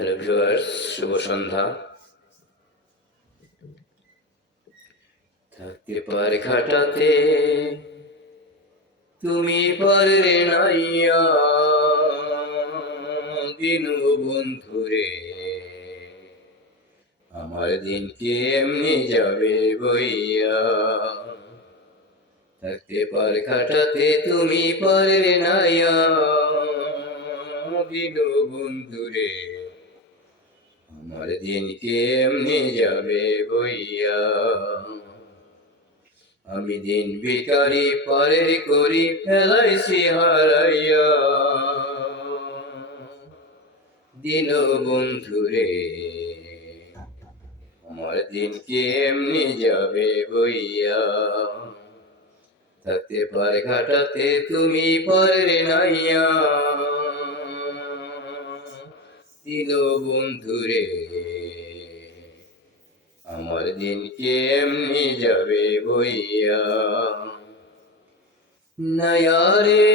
Hello viewers, শুভ সন্ধ্যা। থাকতে পার ঘাটাতে তুমি পারলে নাইয়া, দিনু বন্ধুরে আমার দিন কেমনি যাবে বইয়া। থাকতে পার ঘাটাতে তুমি পারলে নাইয়া, দিনু বন্ধুরে আমার দিন কেমনি যাবে বইয়া। আমি দিন ভিখারি পারের করি ফেলাইছি হারাইয়া, দিন বন্ধুরে আমার দিন কেমনি যাবে বইয়া। থাকতে পার ঘাটাতে তুমি পারলে নাইয়া, দিন বন্ধুরে আমার দিন কেমনি যাবে বইয়া। নায়ারে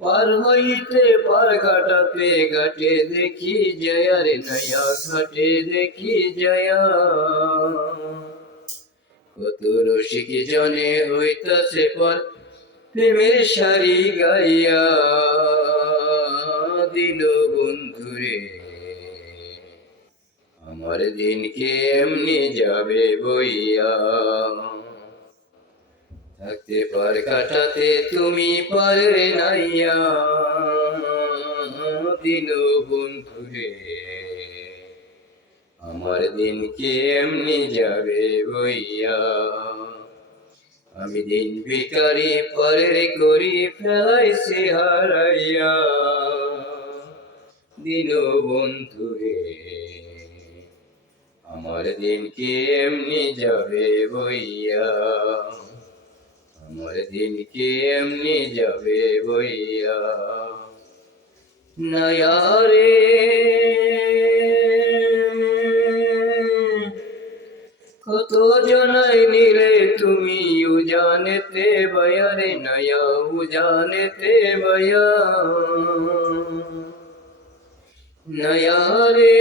পার হইতে পার ঘাটাতে ঘাটে দেখি জয়া রে, নয়া ঘাটে দেখি জয়া। কত রসিক জনে হইতাছে পার প্রেমের সারি গাইয়া, দিন বন্ধুরে আমার দিন কেমনি যাবে বইয়া। থাকতে পার কাটাতে তুমি পারলে নাইয়া, দিন বন্ধুরে আমার দিন কেমনি যাবে বইয়া। আমি দিন ভিখারি পারের করি ফেলাইছি হারাইয়া, দিন বন্ধুরে আমার দিন কেমনি যাবে বইয়া। আমার দিন কেমনি যাবে বইয়া। নায়ারে কত জনাই নিলে তুমি উজানেতে বয়া রে, নয়া উজানেতে বয়া। নায়ারে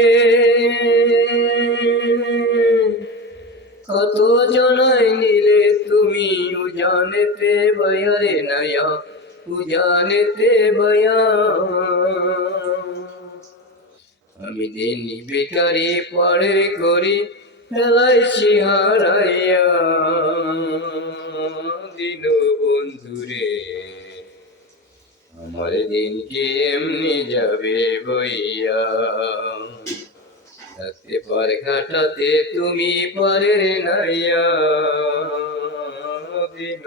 কত জনাই নিলে তুমি উজানেতে বয়া রে, নয়া উজানেতে বয়া। আমি দিন ভিখারি পারের করি ফেলাইছি হারাইয়া, দিন বন্ধুরে আমার দিন কেমনি যাবে বইয়া। থাকতে পার ঘাটাতে তুমি পারলে নাইয়া, দিন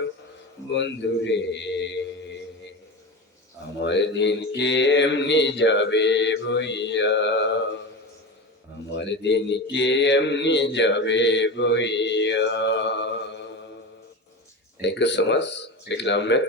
বন্ধুরে আমার দিন কেমনি যাবে বইয়া। আমার দিন কেমনি যাবে বইয়া। Thank you so much, Ikram Ahmed.